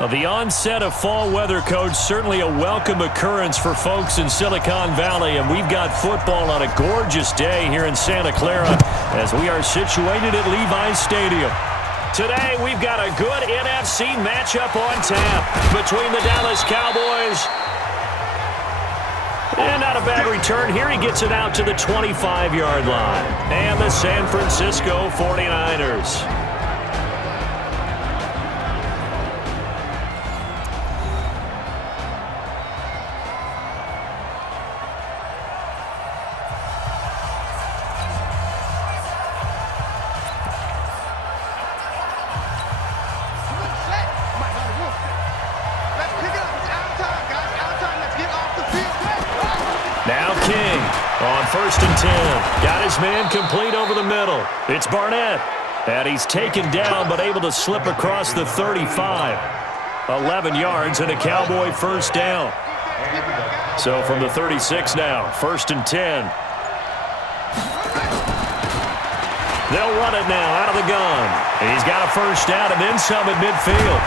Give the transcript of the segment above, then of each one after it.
Well, the onset of fall weather, Coach, certainly a welcome occurrence for folks in Silicon Valley, and we've got football on a gorgeous day here in Santa Clara as we are situated at Levi's Stadium. Today, we've got a good NFC matchup on tap between the Dallas Cowboys. And not a bad return here. He gets it out to the 25-yard line. And the San Francisco 49ers. Now King on 1st and 10. Got his man complete over the middle. It's Barnett. And he's taken down but able to slip across the 35. 11 yards and a Cowboy first down. So from the 36 now, 1st and 10. They'll run it now out of the gun. He's got a first down and then some at midfield.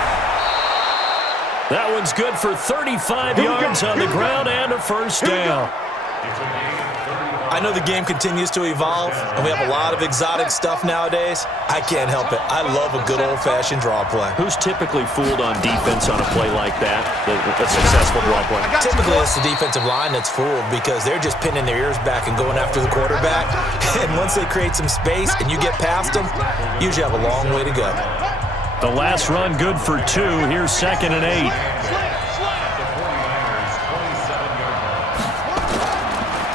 That one's good for 35 yards on the ground and a first down. I know the game continues to evolve, and we have a lot of exotic stuff nowadays. I can't help it. I love a good old-fashioned draw play. Who's typically fooled on defense on a play like that, a successful draw play? Typically, it's the defensive line that's fooled because they're just pinning their ears back and going after the quarterback. And once they create some space and you get past them, you usually have a long way to go. The last run good for 2. Here's 2nd and 8.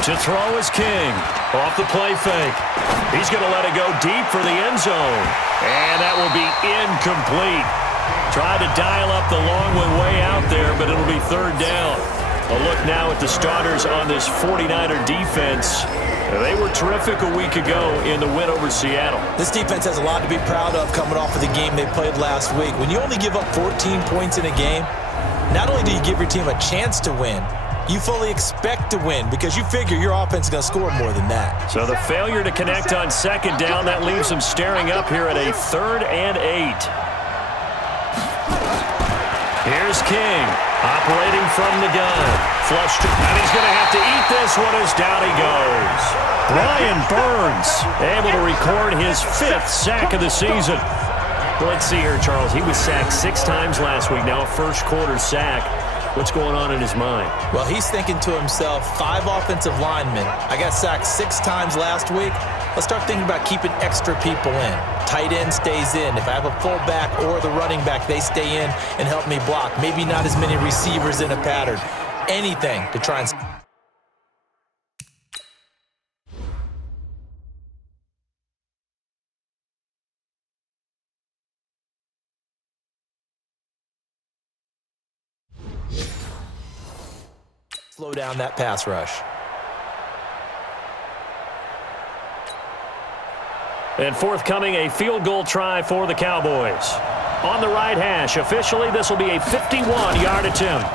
To throw is King. Off the play fake. He's going to let it go deep for the end zone. And that will be incomplete. Tried to dial up the long one way out there, but it'll be 3rd down. A look now at the starters on this 49er defense. They were terrific a week ago in the win over Seattle. This defense has a lot to be proud of coming off of the game they played last week. When you only give up 14 points in a game, not only do you give your team a chance to win, you fully expect to win because you figure your offense is going to score more than that. So the failure to connect on 2nd down, that leaves them staring up here at a 3rd and 8. Here's King, operating from the gun. Flushed, and he's going to have to eat this one as down he goes. Brian Burns able to record his 5th sack of the season. Well, let's see here, Charles. He was sacked 6 times last week, now a first-quarter sack. What's going on in his mind? Well, he's thinking to himself, 5 offensive linemen. I got sacked 6 times last week. Let's start thinking about keeping extra people in. Tight end stays in. If I have a fullback or the running back, they stay in and help me block. Maybe not as many receivers in a pattern. Anything to try and... slow down that pass rush. And forthcoming, a field goal try for the Cowboys. On the right hash, officially, this will be a 51-yard attempt.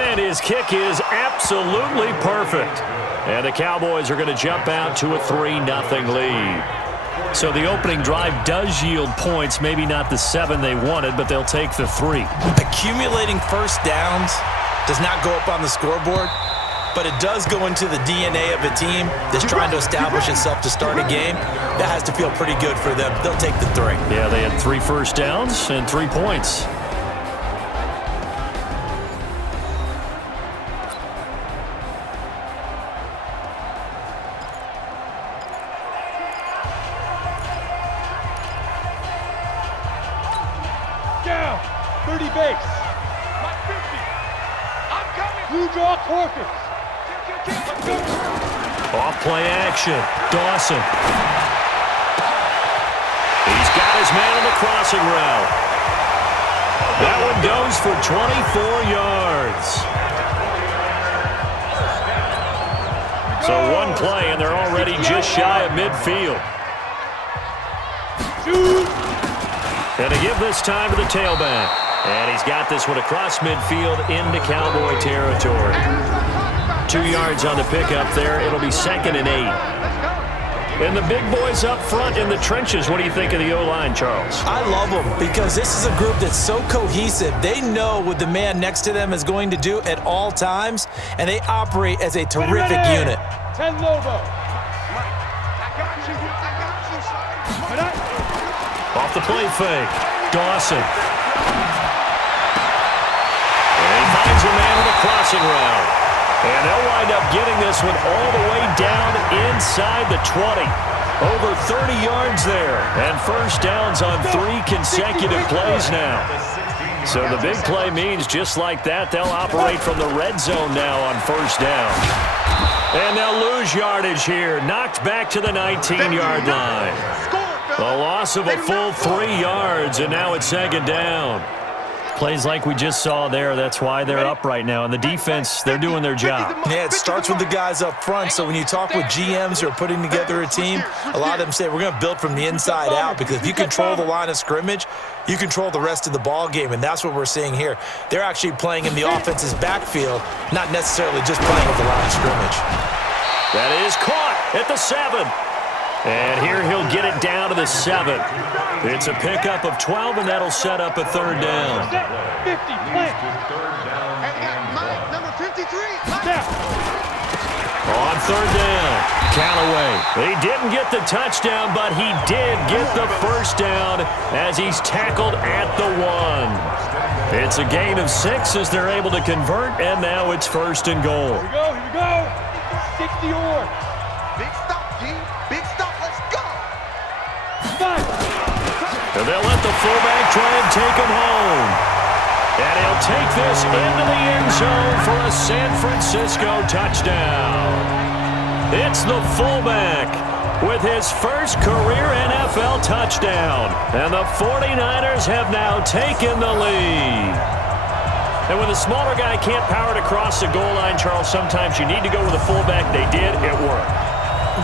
And his kick is absolutely perfect. And the Cowboys are going to jump out to a 3-0 lead. So the opening drive does yield points, maybe not the 7 they wanted, but they'll take the 3. Accumulating first downs does not go up on the scoreboard, but it does go into the DNA of a team that's trying to establish itself to start a game. That has to feel pretty good for them. They'll take the 3. Yeah, they had 3 first downs and 3 points. Down, 30 base. My 50. I'm coming. Blue draw Corkers. Off play action. Dawson. He's got his man on the crossing route. That one goes for 24 yards. So 1 play, and they're already just shy of midfield. And to give this time to the tailback. And he's got this one across midfield into Cowboy territory. 2 yards on the pickup there. It'll be 2nd and 8. And the big boys up front in the trenches, what do you think of the O-line, Charles? I love them because this is a group that's so cohesive. They know what the man next to them is going to do at all times, and they operate as a terrific unit. 10 Lobo. I got you. Off the play fake. Dawson. And he finds a man with a crossing route. And they'll wind up getting this one all the way down inside the 20. Over 30 yards there. And first downs on 3 consecutive plays now. So the big play means just like that, they'll operate from the red zone now on first down. And they'll lose yardage here. Knocked back to the 19-yard line. A loss of a full 3 yards, and now it's second down. Plays like we just saw there, that's why they're up right now. And the defense, they're doing their job. Yeah, it starts with the guys up front. So when you talk with GMs who are putting together a team, a lot of them say we're going to build from the inside out, because if you control the line of scrimmage, you control the rest of the ball game, and that's what we're seeing here. They're actually playing in the offense's backfield, not necessarily just playing at the line of scrimmage. That is caught at the 7. And here he'll get it down to the 7. It's a pickup of 12, and that'll set up a third down. 50, plant. Number 53. On third down, Callaway. He didn't get the touchdown, but he did get the first down as he's tackled at the 1. It's a gain of 6 as they're able to convert, and now it's first and goal. Here we go, here we go. 60 or. Big stop, G. Big stop, let's go. And they'll let the fullback try and take him home. And he'll take this into the end zone for a San Francisco touchdown. It's the fullback with his first career NFL touchdown. And the 49ers have now taken the lead. And when the smaller guy can't power it across the goal line, Charles, sometimes you need to go with a fullback. They did. It worked.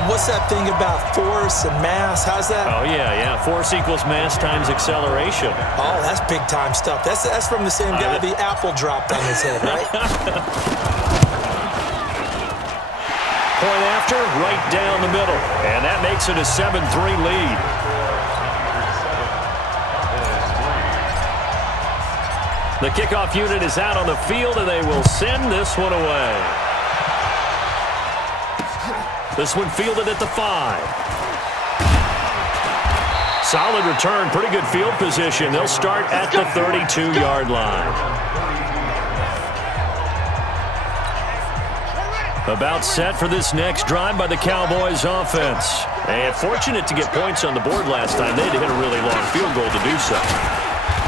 What's that thing about force and mass? How's that? Oh, yeah. Force equals mass times acceleration. Oh, that's big-time stuff. That's from the same guy the apple dropped on his head, right? Point after, right down the middle. And that makes it a 7-3 lead. The kickoff unit is out on the field, and they will send this one away. This one fielded at the 5. Solid return, pretty good field position. They'll start at the 32-yard line. About set for this next drive by the Cowboys offense. And fortunate to get points on the board last time. They had to hit a really long field goal to do so.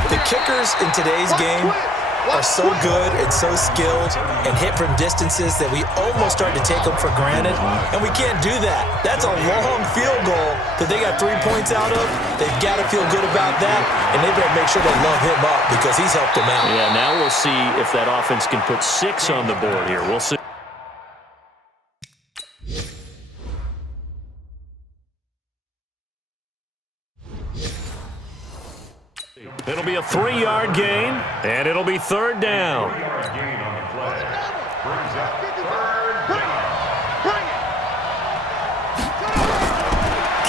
The kickers in today's game are so good and so skilled and hit from distances that we almost start to take them for granted, and we can't do that. That's a long field goal that they got 3 points out of. They've got to feel good about that, and they better make sure they love him up because he's helped them out. Yeah, now we'll see if that offense can put 6 on the board here. We'll see. It'll be a 3-yard gain, and it'll be third down.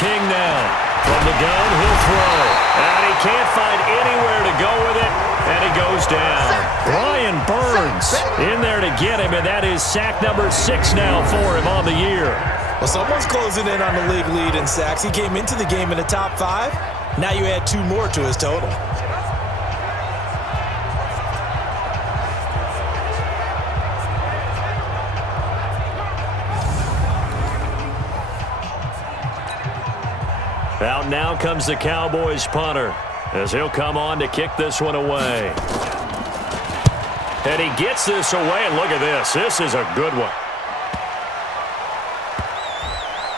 King now from the gun, he'll throw. And he can't find anywhere to go with it, and he goes down. Brian Burns in there to get him, and that is sack number 6 now for him on the year. Well, someone's closing in on the league lead in sacks. He came into the game in the top 5. Now you add 2 more to his total. Out now comes the Cowboys punter as he'll come on to kick this one away. And he gets this away, and look at this. This is a good one.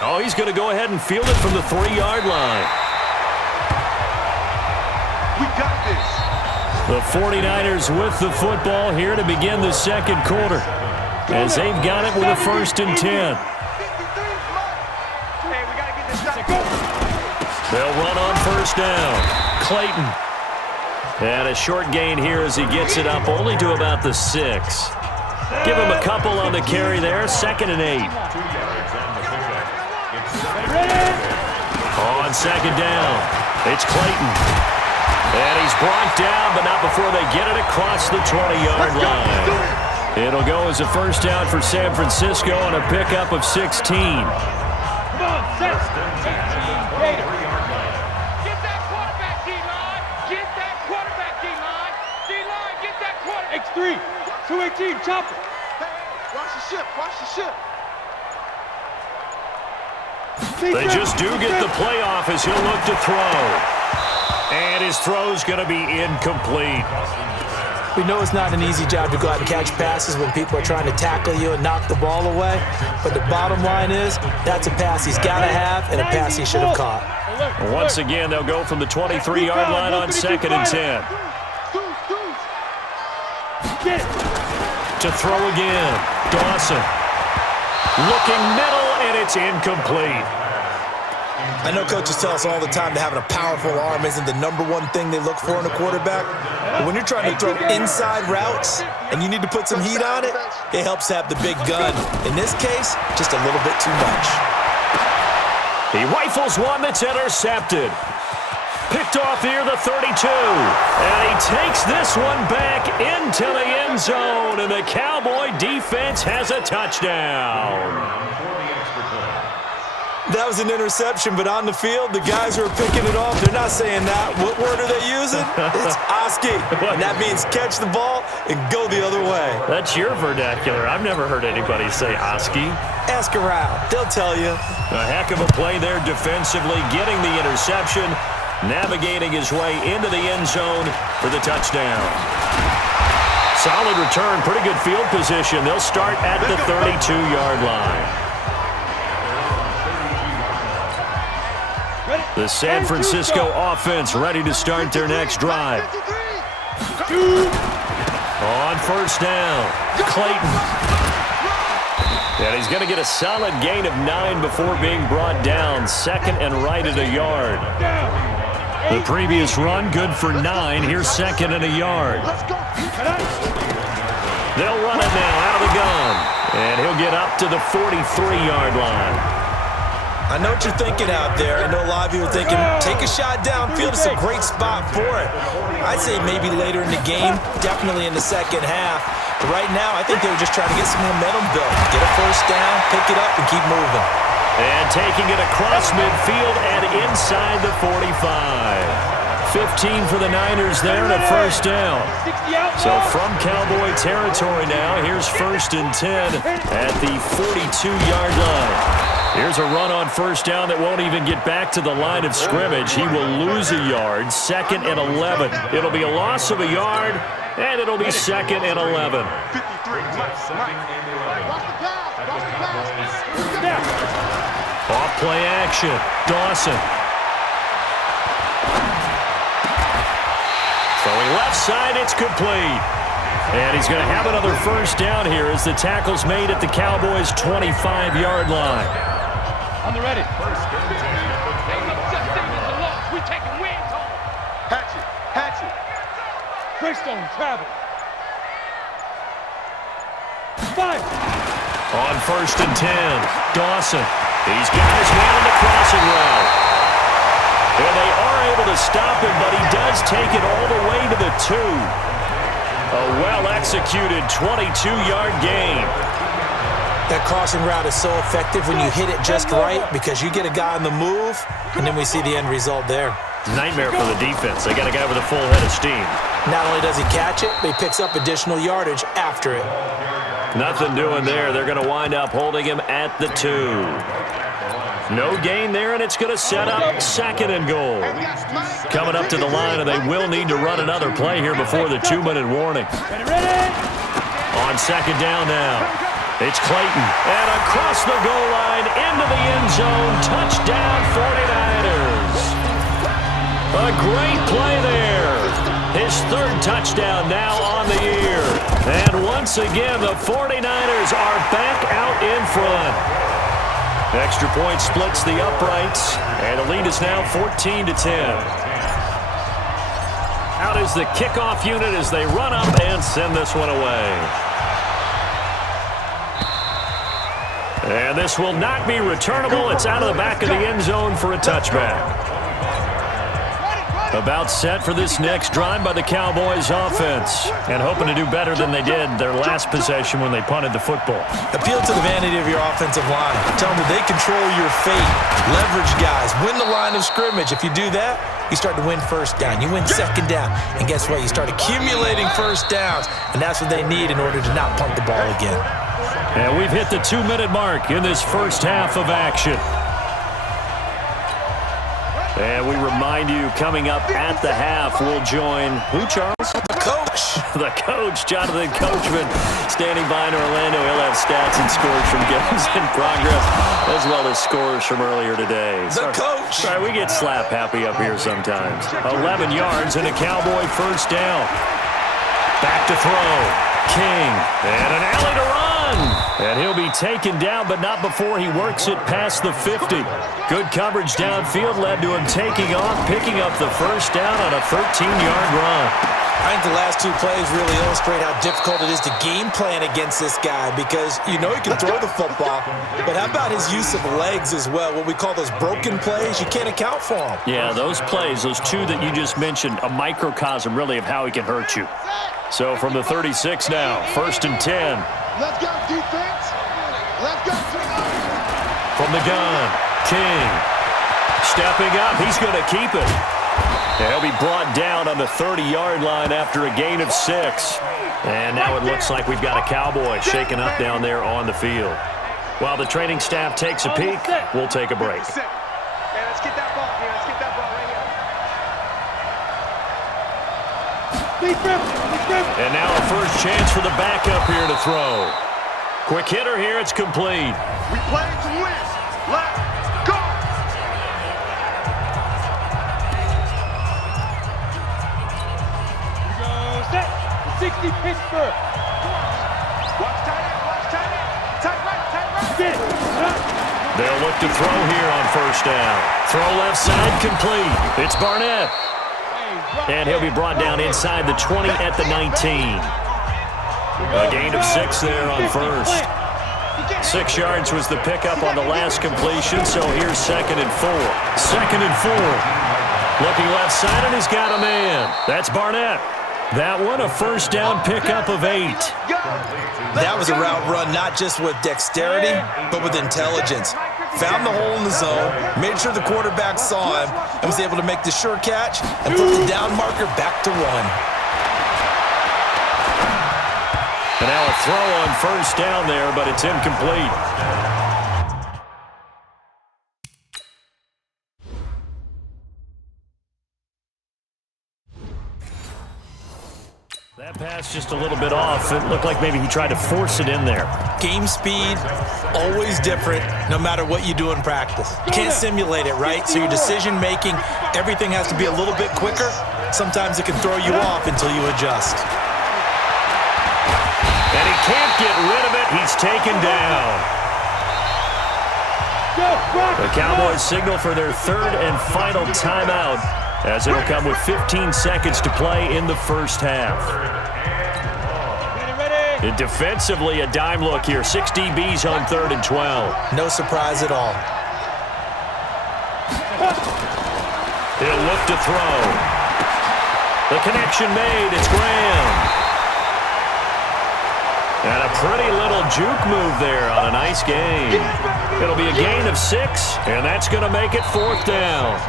Oh, he's going to go ahead and field it from the 3-yard line. We got this. The 49ers with the football here to begin the second quarter as they've got it with a 1st and 10. They'll run on first down. Clayton. And a short gain here as he gets it up only to about the 6. Give him a couple on the carry there. 2nd and 8. second down. It's Clayton. And he's brought down, but not before they get it across the 20-yard line. It'll go as a first down for San Francisco on a pickup of 16. Come on, set. Get that quarterback, D-line. Get that quarterback, D-line. D-line, get that quarterback. X3, 218, chopper. Hey, watch the ship, watch the ship. They just do get the playoff as he'll look to throw. And his throw's going to be incomplete. We know it's not an easy job to go out and catch passes when people are trying to tackle you and knock the ball away. But the bottom line is, that's a pass he's got to have and a pass he should have caught. Once again, they'll go from the 23-yard line on 2nd and 10. To throw again, Dawson. Looking middle, and it's incomplete. I know coaches tell us all the time that having a powerful arm isn't the number one thing they look for in a quarterback. But when you're trying to throw inside routes and you need to put some heat on it, it helps to have the big gun. In this case, just a little bit too much. He rifles one that's intercepted. Picked off near the 32. And he takes this one back into the end zone. And the Cowboy defense has a touchdown. That was an interception, but on the field, the guys who are picking it off, they're not saying that. What word are they using? It's Oski. And that means catch the ball and go the other way. That's your vernacular. I've never heard anybody say Oski. Ask around. They'll tell you. A heck of a play there defensively, getting the interception, navigating his way into the end zone for the touchdown. Solid return, pretty good field position. They'll start at the 32-yard line. The San Francisco offense ready to start their next drive. On first down, Clayton. And he's going to get a solid gain of 9 before being brought down. 2nd and right at a yard. The previous run, good for 9. Here's 2nd and a yard. They'll run it now out of the gun. And he'll get up to the 43-yard line. I know what you're thinking out there. I know a lot of you are thinking, take a shot downfield. It's a great spot for it. I'd say maybe later in the game, definitely in the second half. But right now, I think they were just trying to get some momentum built. Get a first down, pick it up, and keep moving. And taking it across midfield and inside the 45. 15 for the Niners there and a first down. So from Cowboy territory now, here's 1st and 10 at the 42-yard line. Here's a run on first down that won't even get back to the line of scrimmage. He will lose a yard. 2nd and 11. It'll be a loss of a yard, and it'll be 2nd and 11. Off play action. Dawson. Throwing left side, it's complete. And he's going to have another first down here as the tackle's made at the Cowboys' 25-yard line. On the ready. We're taking wins home. Hatchet. Greystone travel. 5. On 1st and 10, Dawson. He's got his man in the crossing route. And they are able to stop him, but he does take it all the way to the 2. A well-executed 22-yard gain. That crossing route is so effective when you hit it just right because you get a guy on the move, and then we see the end result there. Nightmare for the defense. They got a guy with a full head of steam. Not only does he catch it, but he picks up additional yardage after it. Nothing doing there. They're going to wind up holding him at the 2. No gain there, and it's going to set up 2nd and goal. Coming up to the line, and they will need to run another play here before the 2-minute warning. On 2nd down now, it's Clayton. And across the goal line, into the end zone, touchdown 49ers. A great play there. His 3rd touchdown now on the year. And once again, the 49ers are back out in front. Extra point splits the uprights, and the lead is now 14-10. Out is the kickoff unit as they run up and send this one away. And this will not be returnable. It's out of the back of the end zone for a touchback. About set for this next drive by the Cowboys offense, and hoping to do better than they did their last possession when they punted the football. Appeal to the vanity of your offensive line. Tell them that they control your fate. Leverage guys. Win the line of scrimmage. If you do that, you start to win first down. You win second down. And guess what? You start accumulating first downs, and that's what they need in order to not punt the ball again. And we've hit the 2-minute mark in this first half of action. And we remind you, coming up at the half, we'll join who, Charles? The coach. The coach, Jonathan Coachman, standing by in Orlando. He'll have stats and scores from games in progress, as well as scores from earlier today. The coach. Sorry, we get slap happy up here sometimes. 11 yards and a Cowboy first down. Back to throw. King. And an alley to run. And he'll be taken down, but not before he works it past the 50. Good coverage downfield led to him taking off, picking up the first down on a 13-yard run. I think the last two plays really illustrate how difficult it is to game plan against this guy because you know he can throw the football, but how about his use of legs as well? What we call those broken plays, you can't account for them. Yeah, those plays, those two that you just mentioned, a microcosm really of how he can hurt you. So from the 36 now, 1st and 10. Let's go, defense. Let's go. From the gun, King. Stepping up, he's going to keep it. And he'll be brought down on the 30-yard line after a gain of 6. And now it looks like we've got a Cowboy shaken up down there on the field. While the training staff takes a peek, we'll take a break. Hey, let's get that ball here. Let's get that ball right here. And now a first chance for the backup here to throw. Quick hitter here, it's complete. We play to win. Let's go. We go set. 60 Pittsburgh. Watch tight end. Watch tight end. Tight right. Tight right. Get. They'll look to throw here on first down. Throw left side complete. It's Barnett. And he'll be brought down inside the 20 at the 19. A gain of 6 there on first. 6 yards was the pickup on the last completion, so here's 2nd and 4. 2nd and 4. Looking left side, and he's got a man. That's Barnett. That one, a first down pickup of 8. That was a route run not just with dexterity, but with intelligence. Found the hole in the zone, made sure the quarterback saw him, and was able to make the sure catch and put the down marker back to 1. And now a throw on first down there, but it's incomplete. That pass just a little bit off. It looked like maybe he tried to force it in there. Game speed, always different, no matter what you do in practice. You can't simulate it, right? So your decision-making, everything has to be a little bit quicker. Sometimes it can throw you off until you adjust. And he can't get rid of it. He's taken down. The Cowboys signal for their 3rd and final timeout, as it'll come with 15 seconds to play in the first half. And defensively, a dime look here. 6 DBs on 3rd and 12. No surprise at all. He'll look to throw. The connection made. It's Graham. And a pretty little juke move there on a nice gain. It'll be a gain of 6, and that's going to make it 4th down.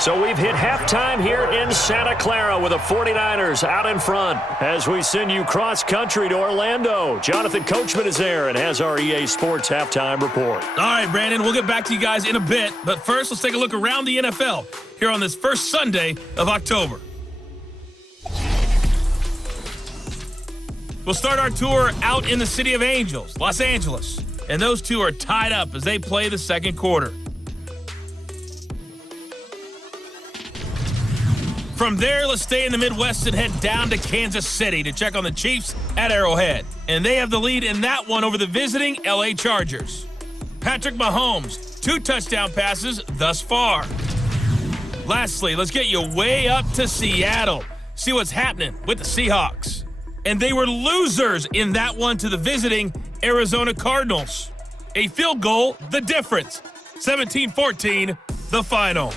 So we've hit halftime here in Santa Clara with the 49ers out in front as we send you cross-country to Orlando. Jonathan Coachman is there and has our EA Sports halftime report. All right, Brandon, we'll get back to you guys in a bit. But first, let's take a look around the NFL here on this first Sunday of October. We'll start our tour out in the City of Angels, Los Angeles. And those two are tied up as they play the second quarter. From there, let's stay in the Midwest and head down to Kansas City to check on the Chiefs at Arrowhead. And they have the lead in that one over the visiting LA Chargers. Patrick Mahomes, 2 touchdown passes thus far. Lastly, let's get you way up to Seattle. See what's happening with the Seahawks. And they were losers in that one to the visiting Arizona Cardinals. A field goal, the difference. 17-14, the final.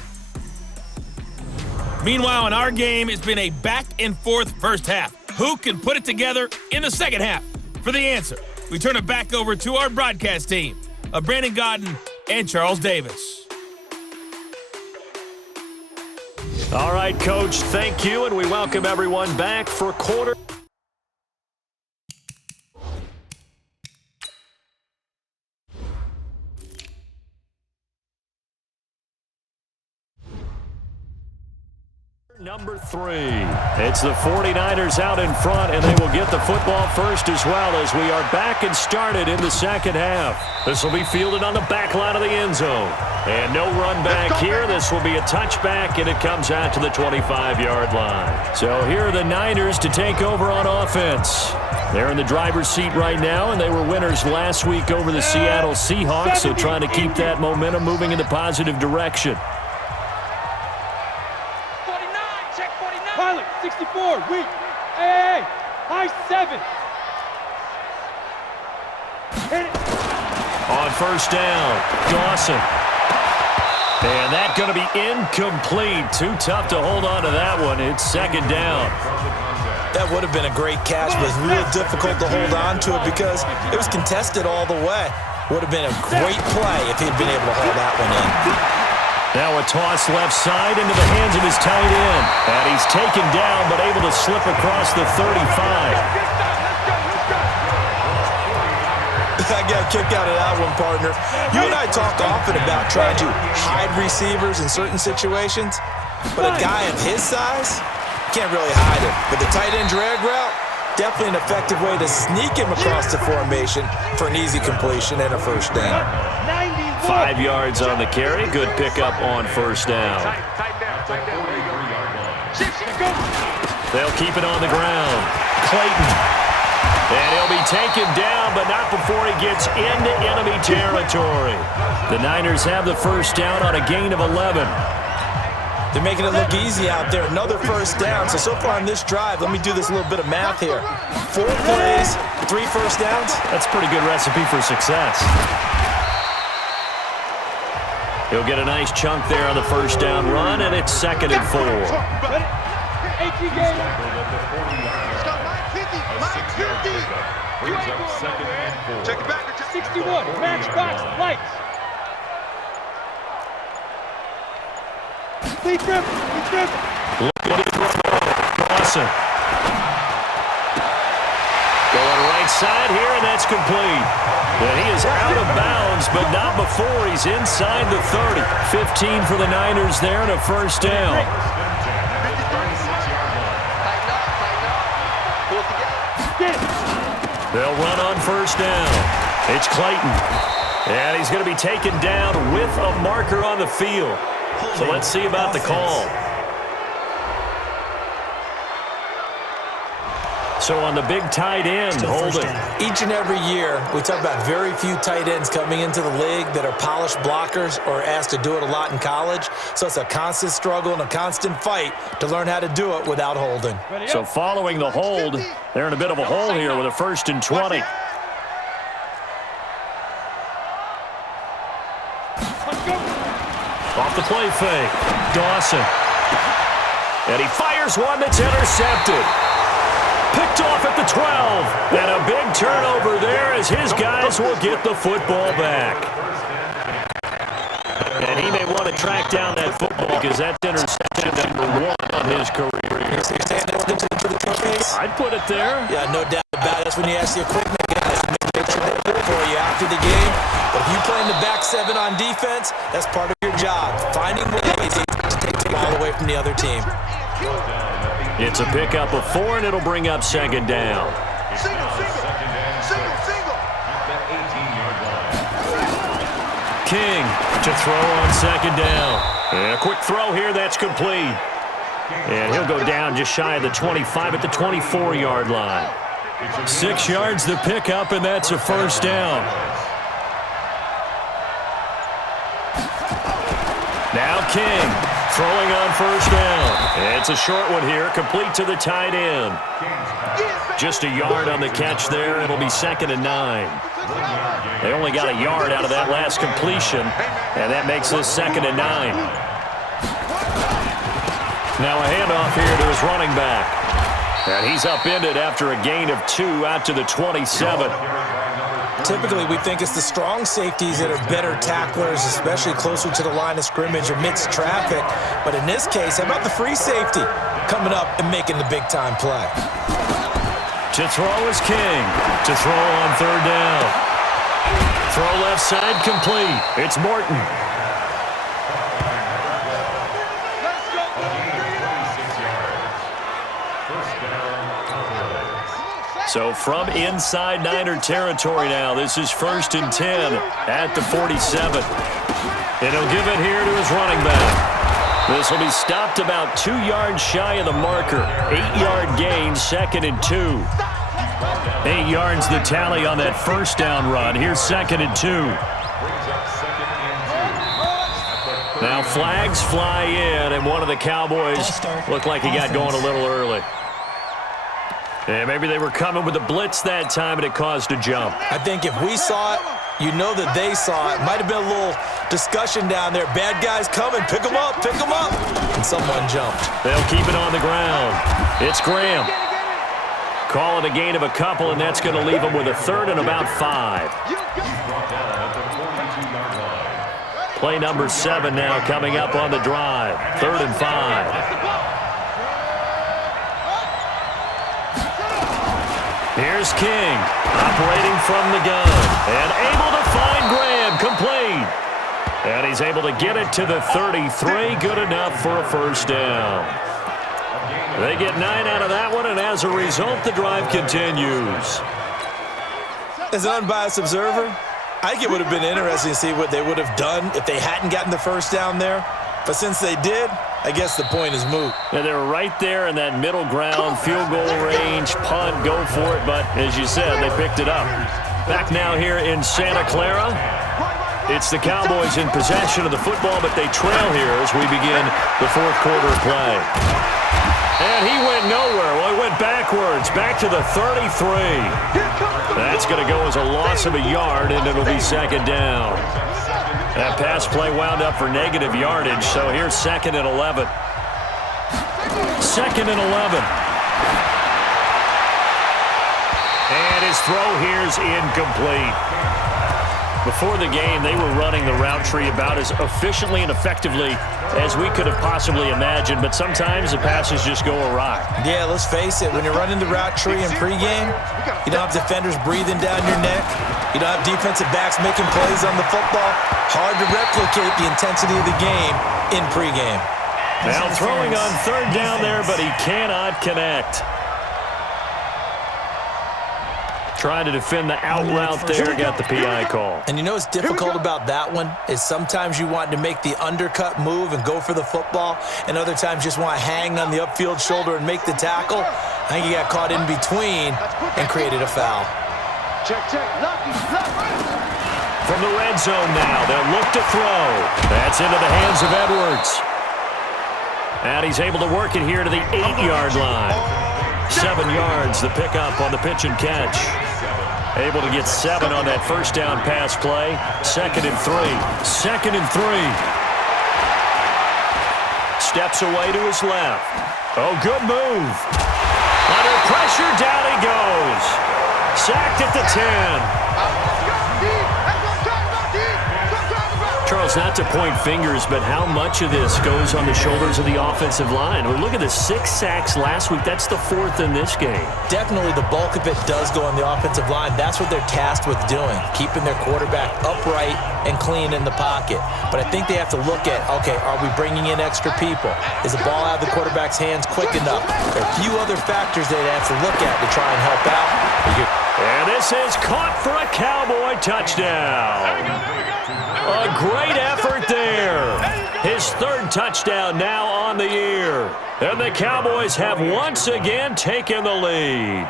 Meanwhile, in our game, it's been a back-and-forth first half. Who can put it together in the second half? For the answer, we turn it back over to our broadcast team of Brandon Gaudin and Charles Davis. All right, Coach, thank you, and we welcome everyone back for quarter. Number 3. It's the 49ers out in front, and they will get the football first as well as we are back and started in the second half. This will be fielded on the back line of the end zone. And no run back here. This will be a touchback, and it comes out to the 25-yard line. So here are the Niners to take over on offense. They're in the driver's seat right now, and they were winners last week over the Seattle Seahawks, so trying to keep that momentum moving in the positive direction. 64, weak. Hey, high 7. Hit it. On first down, Dawson. And that's going to be incomplete. Too tough to hold on to that one. It's second down. That would have been a great catch, but it's real difficult to hold on to it because it was contested all the way. Would have been a great play if he'd been able to hold that one in. Now a toss left side into the hands of his tight end. And he's taken down but able to slip across the 35. I got a kick out of that one, partner. You and I talk often about trying to hide receivers in certain situations, but a guy of his size can't really hide him. But the tight end drag route, definitely an effective way to sneak him across the formation for an easy completion and a first down. 5 yards on the carry. Good pickup on first down. They'll keep it on the ground. Clayton. And he'll be taken down, but not before he gets into enemy territory. The Niners have the first down on a gain of 11. They're making it look easy out there. Another first down. So far on this drive, let me do this little bit of math here. 4 plays, 3 first downs. That's a pretty good recipe for success. He'll get a nice chunk there on the first down run, and it's 2nd and 4. Check it back. 61, matchbox, lights. Lead grip. Dawson. Going right side here, and that's complete. But he is out of bounds, but not before he's inside the 30. 15 for the Niners there and a first down. They'll run on first down. It's Clayton. And he's going to be taken down with a marker on the field. So let's see about the call. So on the big tight end, holding. Each and every year, we talk about very few tight ends coming into the league that are polished blockers or asked to do it a lot in college. So it's a constant struggle and a constant fight to learn how to do it without holding. So following the hold, they're in a bit of a hole here with a 1st and 20. Off the play fake, Dawson. And he fires one that's intercepted. Picked off at the 12. And a big turnover there as his guys will get the football back. And he may want to track down that football because that's interception number 1 of his career. I'd put it there. Yeah, no doubt about it. That's when you ask the equipment guys to make sure they for you after the game. But if you play in the back 7 on defense, that's part of your job. Finding ways to take the ball away from the other team. It's a pickup of 4, and it'll bring up 2nd down. Single. King to throw on 2nd down. And a quick throw here, that's complete. And he'll go down just shy of the 25 at the 24-yard line. 6 yards the pickup, and that's a first down. Now King throwing on first down. It's a short one here, complete to the tight end. Just a yard on the catch there. It'll be 2nd and 9. They only got a yard out of that last completion, and that makes this 2nd and 9. Now a handoff here to his running back. And he's upended after a gain of 2 out to the 27. Typically, we think it's the strong safeties that are better tacklers, especially closer to the line of scrimmage amidst traffic. But in this case, how about the free safety coming up and making the big-time play? To throw is King. To throw on third down. Throw left side complete. It's Morton. So from inside Niner territory now, this is 1st and 10 at the 47. And he'll give it here to his running back. This will be stopped about 2 yards shy of the marker. 8-yard gain, 2nd and 2. 8 yards the tally on that first down run. Here's 2nd and 2. Now flags fly in, and one of the Cowboys looked like he got going a little early. Yeah, maybe they were coming with a blitz that time, and it caused a jump. I think if we saw it, you know that they saw it. Might have been a little discussion down there. Bad guys coming. Pick them up. Pick them up. And someone jumped. They'll keep it on the ground. It's Graham. Call it a gain of a couple, and that's going to leave them with a 3rd and about 5. Play number 7 now coming up on the drive. 3rd and 5. Here's King, operating from the gun, and able to find Graham, complete. And he's able to get it to the 33, good enough for a first down. They get 9 out of that one, and as a result, the drive continues. As an unbiased observer, I think it would have been interesting to see what they would have done if they hadn't gotten the first down there. But since they did, I guess the point is moot. Yeah, they were right there in that middle ground, field goal range, punt, go for it. But as you said, they picked it up. Back now here in Santa Clara. It's the Cowboys in possession of the football, but they trail here as we begin the 4th quarter play. And he went nowhere. Well, he went backwards, back to the 33. That's going to go as a loss of a yard, and it'll be 2nd down. That pass play wound up for negative yardage, so here's 2nd and 11. 2nd and 11. And his throw here's incomplete. Before the game, they were running the route tree about as efficiently and effectively as we could have possibly imagined, but sometimes the passes just go awry. Yeah, let's face it, when you're running the route tree in pregame, you don't have defenders breathing down your neck. You don't have defensive backs making plays on the football. Hard to replicate the intensity of the game in pregame. Now throwing on 3rd down there, but he cannot connect. Trying to defend the out route there, got the PI call. And you know what's difficult about that one is sometimes you want to make the undercut move and go for the football, and other times just want to hang on the upfield shoulder and make the tackle. I think he got caught in between and created a foul. Check. From the red zone now, they'll look to throw. That's into the hands of Edwards. And he's able to work it here to the 8-yard line. 7 yards, the pickup on the pitch and catch. Able to get 7 on that first down pass play. 2nd and 3. 2nd and 3. Steps away to his left. Oh, good move. Under pressure, down he goes. Sacked at the 10. Charles, not to point fingers, but how much of this goes on the shoulders of the offensive line? Well, look at the 6 sacks last week. That's the 4th in this game. Definitely the bulk of it does go on the offensive line. That's what they're tasked with doing, keeping their quarterback upright and clean in the pocket. But I think they have to look at, okay, are we bringing in extra people? Is the ball out of the quarterback's hands quick enough? There are a few other factors they'd have to look at to try and help out. And this is caught for a Cowboy touchdown. A great effort there. His 3rd touchdown now on the year. And the Cowboys have once again taken the lead.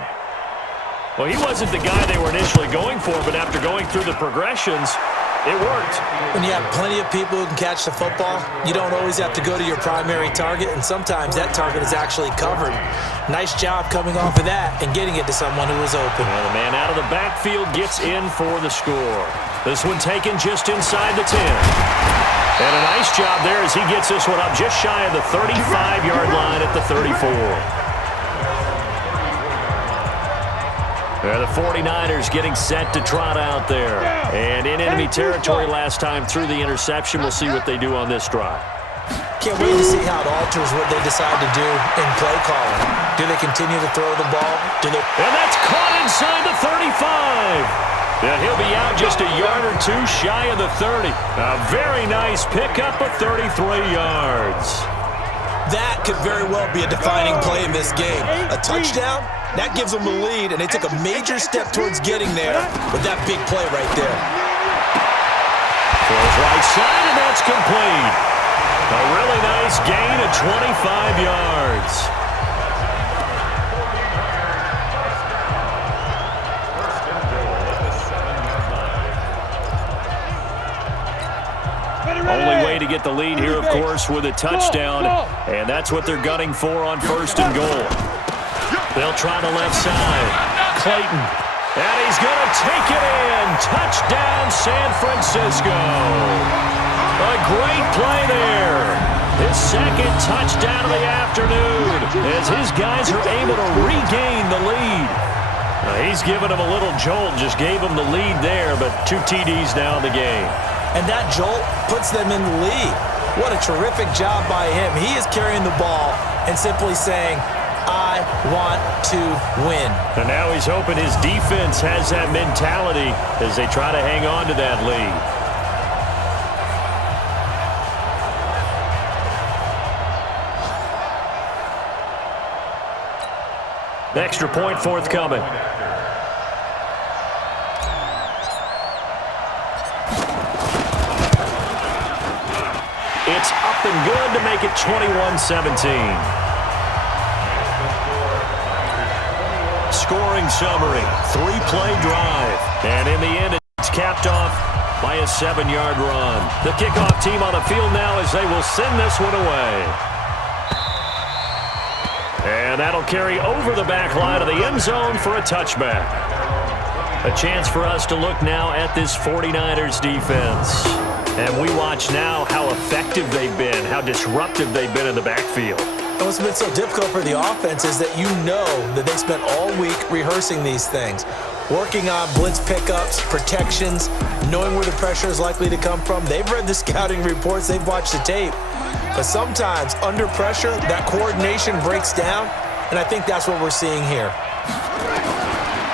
Well, he wasn't the guy they were initially going for, but after going through the progressions, it worked. When you have plenty of people who can catch the football, you don't always have to go to your primary target, and sometimes that target is actually covered. Nice job coming off of that and getting it to someone who was open. Well, the man out of the backfield gets in for the score. This one taken just inside the 10. And a nice job there as he gets this one up just shy of the 35-yard line at the 34. The 49ers getting set to trot out there. And in enemy territory last time through the interception. We'll see what they do on this drive. Can't wait to see how it alters what they decide to do in play calling. Do they continue to throw the ball? And that's caught inside the 35. And he'll be out just a yard or two shy of the 30. A very nice pickup of 33 yards. That could very well be a defining play in this game. A touchdown, that gives them the lead, and they took a major step towards getting there with that big play right there. Throws right side, and that's complete. A really nice gain of 25 yards. Only way to get the lead here, of course, with a touchdown, and that's what they're gunning for on 1st and goal. They'll try the left side. Clayton, and he's going to take it in. Touchdown, San Francisco. A great play there. His second touchdown of the afternoon as his guys are able to regain the lead. He's given him a little jolt, just gave him the lead there, but 2 TDs now in the game. And that jolt puts them in the lead. What a terrific job by him. He is carrying the ball and simply saying, I want to win. And now he's hoping his defense has that mentality as they try to hang on to that lead. Extra point forthcoming. It's up and good to make it 21-17. Scoring summary, 3-play drive. And in the end, it's capped off by a 7-yard run. The kickoff team on the field now as they will send this one away. And that'll carry over the back line of the end zone for a touchback. A chance for us to look now at this 49ers defense. And we watch now how effective they've been, how disruptive they've been in the backfield. And what's been so difficult for the offense is that you know that they spent all week rehearsing these things, working on blitz pickups, protections, knowing where the pressure is likely to come from. They've read the scouting reports. They've watched the tape. But sometimes, under pressure, that coordination breaks down, and I think that's what we're seeing here.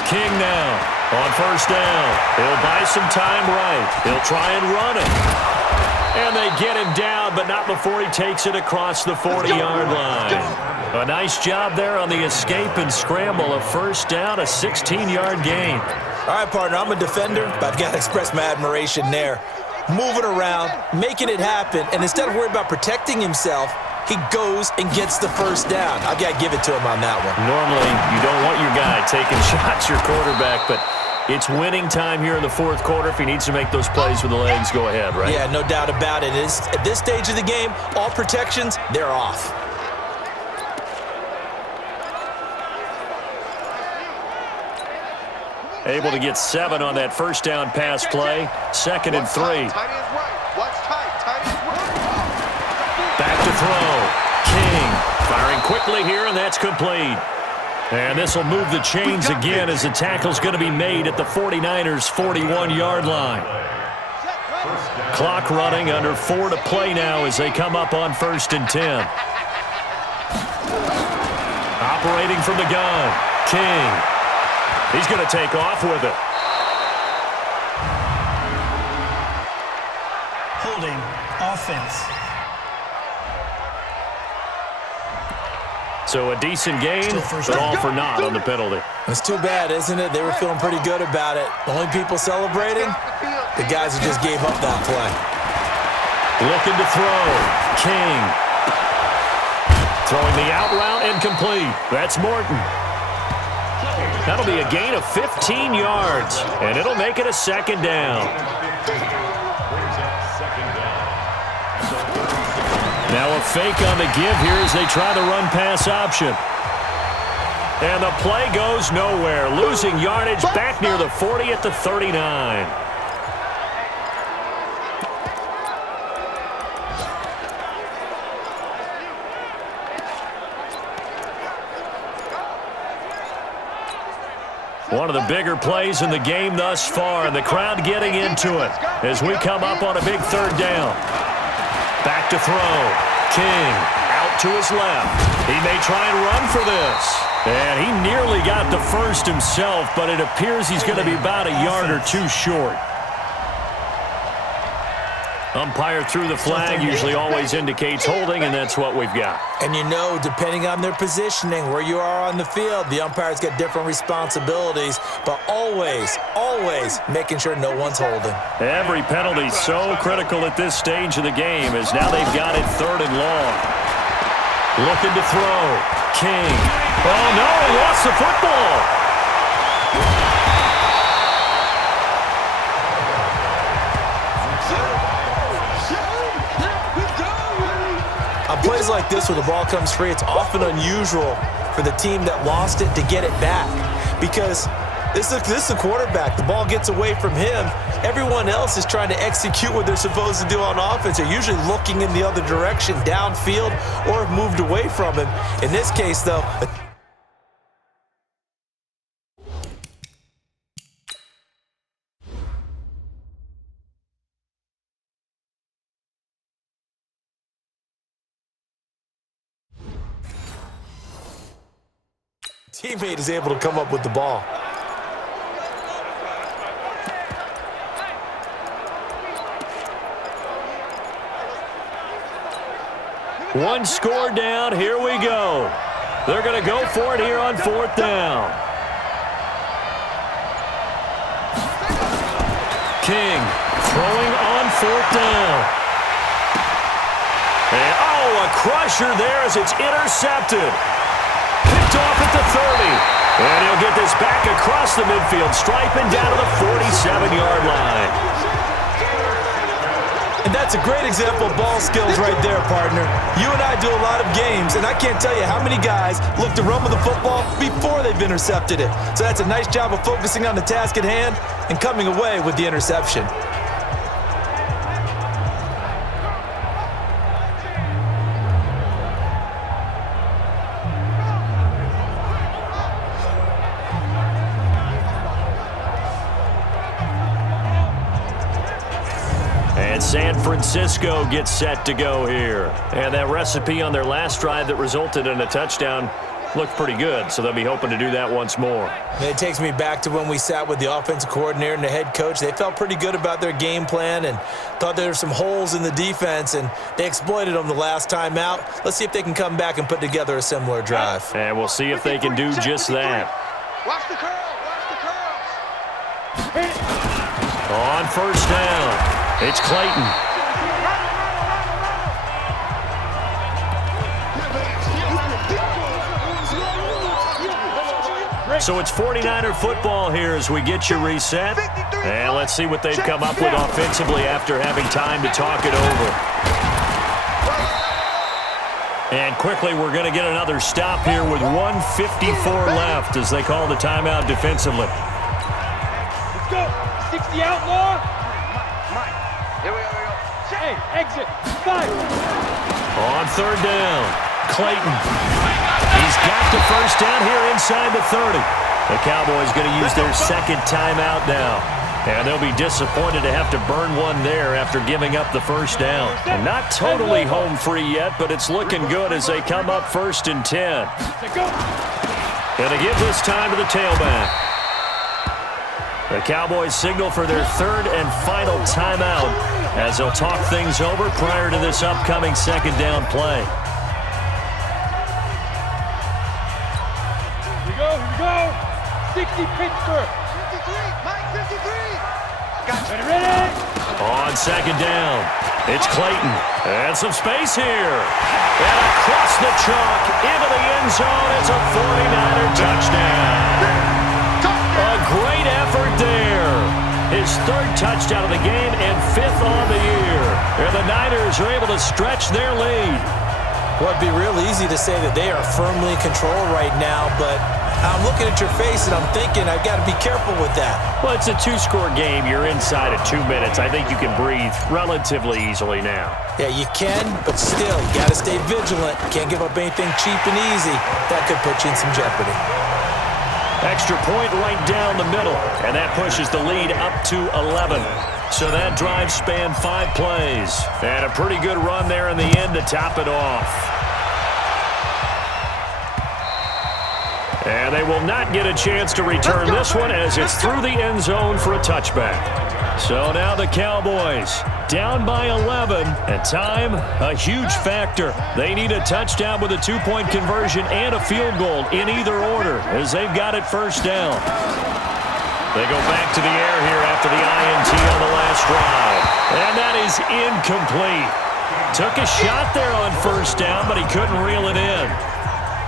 King now on 1st down. He'll buy some time right. He'll try and run it. And they get him down, but not before he takes it across the 40-yard line. A nice job there on the escape and scramble. A 1st down, a 16-yard gain. All right, partner, I'm a defender, but I've got to express my admiration there. Moving around, making it happen, and instead of worrying about protecting himself, he goes and gets the 1st down. I've got to give it to him on that one. Normally, you don't want your guy taking shots, your quarterback, but it's winning time here in the 4th quarter. If he needs to make those plays with the legs, go ahead, right? Yeah, no doubt about it. At this stage of the game, all protections, they're off. Able to get 7 on that 1st down pass play. 2nd and 3. Back to throw. King firing quickly here, and that's complete. And this will move the chains again as the tackle's going to be made at the 49ers' 41-yard line. Clock running, under 4 to play now as they come up on 1st and 10. Operating from the gun, King. He's going to take off with it. Holding offense. So a decent gain, but all for naught on the penalty. It's too bad, isn't it? They were feeling pretty good about it. The only people celebrating, the guys who just gave up that play. Looking to throw. King. Throwing the out route, incomplete. That's Morton. That'll be a gain of 15 yards, and it'll make it a 2nd down. Now a fake on the give here as they try the run-pass option. And the play goes nowhere, losing yardage back near the 40 at the 39. One of the bigger plays in the game thus far, and the crowd getting into it as we come up on a big third down. Back to throw. King out to his left. He may try and run for this. And he nearly got the first himself, but it appears he's going to be about a yard or two short. Umpire threw the flag, usually always indicates holding, and that's what we've got. And you know, depending on their positioning, where you are on the field, the umpire's got different responsibilities, but always, always making sure no one's holding. Every penalty so critical at this stage of the game, as now they've got it 3rd and long. Looking to throw. King. Oh, no, he lost the football. On plays like this where the ball comes free, it's often unusual for the team that lost it to get it back because this is the quarterback. The ball gets away from him. Everyone else is trying to execute what they're supposed to do on offense. They're usually looking in the other direction, downfield, or have moved away from him. In this case, though, teammate is able to come up with the ball. One score down. Here we go. They're going to go for it here on 4th down. King throwing on 4th down. And, a crusher there as it's intercepted. Picked off at the 30. And he'll get this back across the midfield stripe and down to the 47-yard line. And that's a great example of ball skills right there, partner. You and I do a lot of games, and I can't tell you how many guys look to run with the football before they've intercepted it. So that's a nice job of focusing on the task at hand and coming away with the interception. And San Francisco gets set to go here. And that recipe on their last drive that resulted in a touchdown looked pretty good, so they'll be hoping to do that once more. And it takes me back to when we sat with the offensive coordinator and the head coach. They felt pretty good about their game plan and thought there were some holes in the defense, and they exploited them the last time out. Let's see if they can come back and put together a similar drive. And we'll see if they can do just that. Watch the curl. Watch the curl. On 1st down. It's Clayton. So it's 49er football here as we get you reset. And let's see what they've come up with offensively after having time to talk it over. And quickly, we're going to get another stop here with 1:54 left as they call the timeout defensively. Let's go. 60 outlaw. Here we go. Hey, exit. 5. On 3rd down, Clayton. He's got the 1st down here inside the 30. The Cowboys going to use their 2nd timeout now. And they'll be disappointed to have to burn one there after giving up the 1st down. And not totally home free yet, but it's looking good as they come up 1st and 10. Going to give this time to the tailback. The Cowboys signal for their 3rd and final timeout as they'll talk things over prior to this upcoming 2nd down play. Here we go. 60 Pittsburgh. 53. Mike, 53. Gotcha. Ready? On 2nd down, it's Clayton. And some space here. And across the chalk into the end zone. It's a 49er touchdown. A great effort there. His 3rd touchdown of the game and 5th on the year. And the Niners are able to stretch their lead. Well, it'd be real easy to say that they are firmly in control right now, but I'm looking at your face and I'm thinking I've got to be careful with that. Well, it's a 2-score game. You're inside of 2 minutes. I think you can breathe relatively easily now. Yeah, you can, but still, you got to stay vigilant. Can't give up anything cheap and easy. That could put you in some jeopardy. Extra point right down the middle, and that pushes the lead up to 11. So that drive spanned 5 plays, and a pretty good run there in the end to top it off. And they will not get a chance to return this one as it's through the end zone for a touchback. So now the Cowboys down by 11, and time, a huge factor. They need a touchdown with a 2-point conversion and a field goal in either order as they've got it first down. They go back to the air here after the INT on the last drive. And that is incomplete. Took a shot there on first down, but he couldn't reel it in.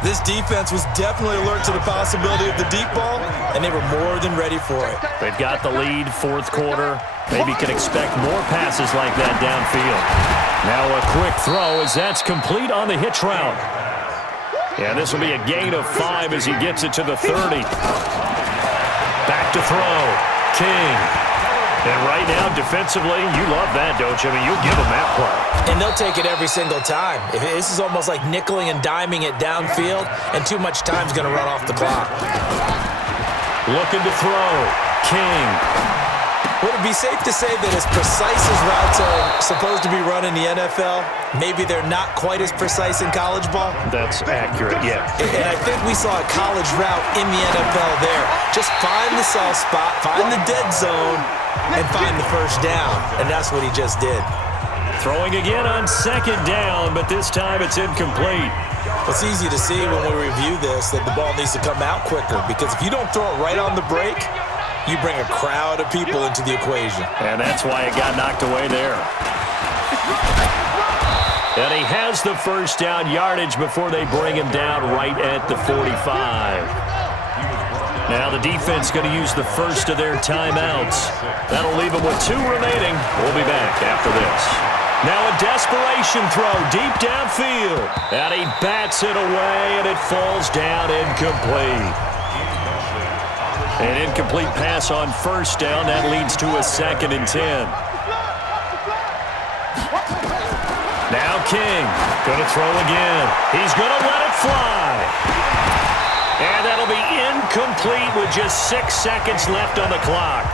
This defense was definitely alert to the possibility of the deep ball, and they were more than ready for it. They've got the lead, fourth quarter. Maybe can expect more passes like that downfield. Now a quick throw as that's complete on the hitch route. Yeah, this will be a gain of 5 as he gets it to the 30. Back to throw. King. And right now, defensively, you love that, don't you? I mean, you'll give them that play. And they'll take it every single time. This is almost like nickeling and diming it downfield, and too much time's going to run off the clock. Looking to throw. King. Would it be safe to say that as precise as routes are supposed to be run in the NFL, maybe they're not quite as precise in college ball? That's accurate, yeah. And I think we saw a college route in the NFL there. Just find the soft spot, find the dead zone, and find the first down. And that's what he just did. Throwing again on second down, but this time it's incomplete. It's easy to see when we review this that the ball needs to come out quicker, because if you don't throw it right on the break, you bring a crowd of people into the equation. And that's why it got knocked away there. And he has the first down yardage before they bring him down right at the 45. Now the defense going to use the first of their timeouts. That'll leave them with 2 remaining. We'll be back after this. Now a desperation throw deep downfield. And he bats it away, and it falls down incomplete. An incomplete pass on first down. That leads to a 2nd and 10. Now King going to throw again. He's going to let it fly. And that'll be incomplete with just 6 seconds left on the clock.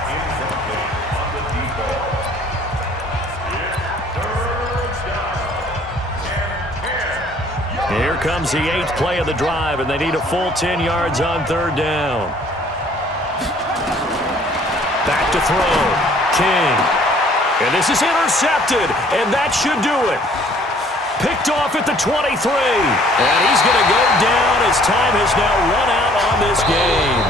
Here comes the 8th play of the drive, and they need a full 10 yards on third down. Back to throw. King. And this is intercepted, and that should do it. Picked off at the 23. And he's going to go down as time has now run out on this game.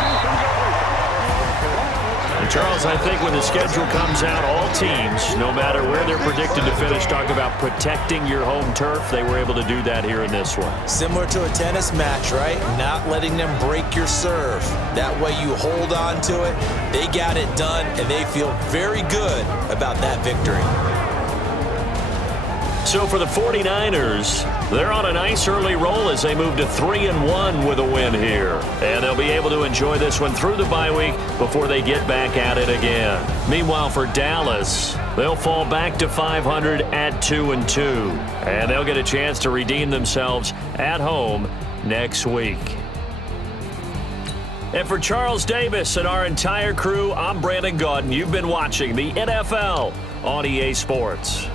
And Charles, I think when the schedule comes out, all teams, no matter where they're predicted to finish, talk about protecting your home turf. They were able to do that here in this one. Similar to a tennis match, right? Not letting them break your serve. That way you hold on to it. They got it done, and they feel very good about that victory. So for the 49ers, they're on a nice early roll as they move to 3-1 with a win here. And they'll be able to enjoy this one through the bye week before they get back at it again. Meanwhile, for Dallas, they'll fall back to 500 at 2-2. And they'll get a chance to redeem themselves at home next week. And for Charles Davis and our entire crew, I'm Brandon Gaudin. You've been watching the NFL on EA Sports.